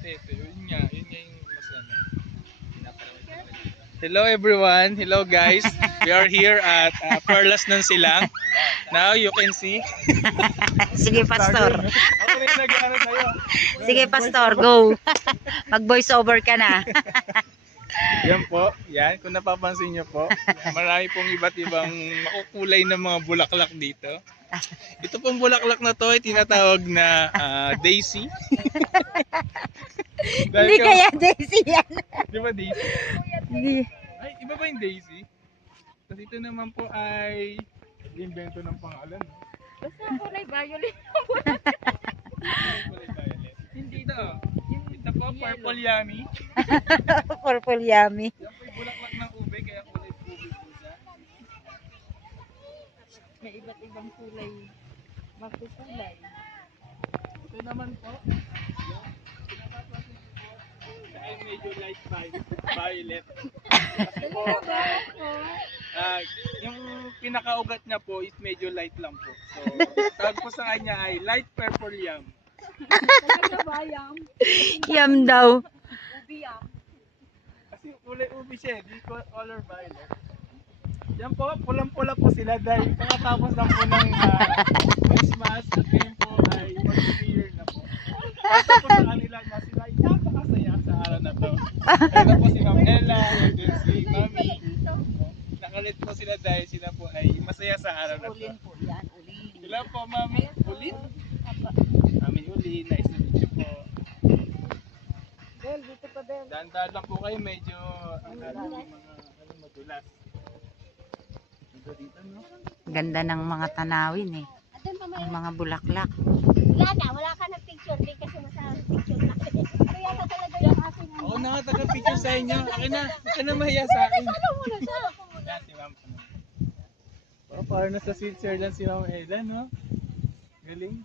Ito, yun nga yung mas ano. Hello everyone, hello guys. We are here at Perlas ng Silang. Now you can see. Sige, pastor. Ako na yung nag-ano sa'yo. Sige, pastor, go. Mag-voice over ka na. Yan po, yan. Kung napapansin nyo po, marami pong iba't ibang makukulay na mga bulaklak dito. Ito pong bulaklak na to ay tinatawag na daisy. Hindi kaya Daisy yan. Di ba daisy? Hindi. Ay, iba ba yung daisy? Kasi ito naman po ay invento ng pangalan. No? Basta kulay violet. Kulay violet. Hindi ito. Ito po, purple yummy. Purple yummy. Yan po yung bulaklak ng ube, kaya kulay ube po siya. May iba't ibang kulay. Magkukulay. Ito naman po, yan. Pinapapansin niyo po, siya ay medyo light violet. Kasi po, yung pinakaugat niya po is medyo light lang po. So, tawag po sa kanya ay light purple yam. Talaga ba yam? Yum daw. Ubi yam. Kasi kulay ube siya, di color violet. Yan po, pulang-pula po sila dahil kakatapos lang po ng Christmas at ngayon po ay mag-year na po. Para po sa kanila na sila ay napakasaya sa araw na to. Kaya po si Ma'am Ella, and then si Mami. Nakalit po sila dahil sila po ay masaya sa araw na to. Ulin po yan. Ulin. Sila po, Mami. Ulin? Mami Ulin, nice to meet you po. Del, dito pa Del. Dahan-dahan lang po kayo, medyo mga madulas. Dito, no? Ganda ng mga tanawin eh. Ang mga bulaklak. Wala na, wala ka ng picture. Di kasi masarap picture na. Kaya ka talaga yung akin. Oo na nga, taga-picture sa inyo. Akin na mahiya sa akin. Ano muna siya? Yan, si Ma'am. Parang nasa sweet sir lang si Ma'am Ella, no? Galing.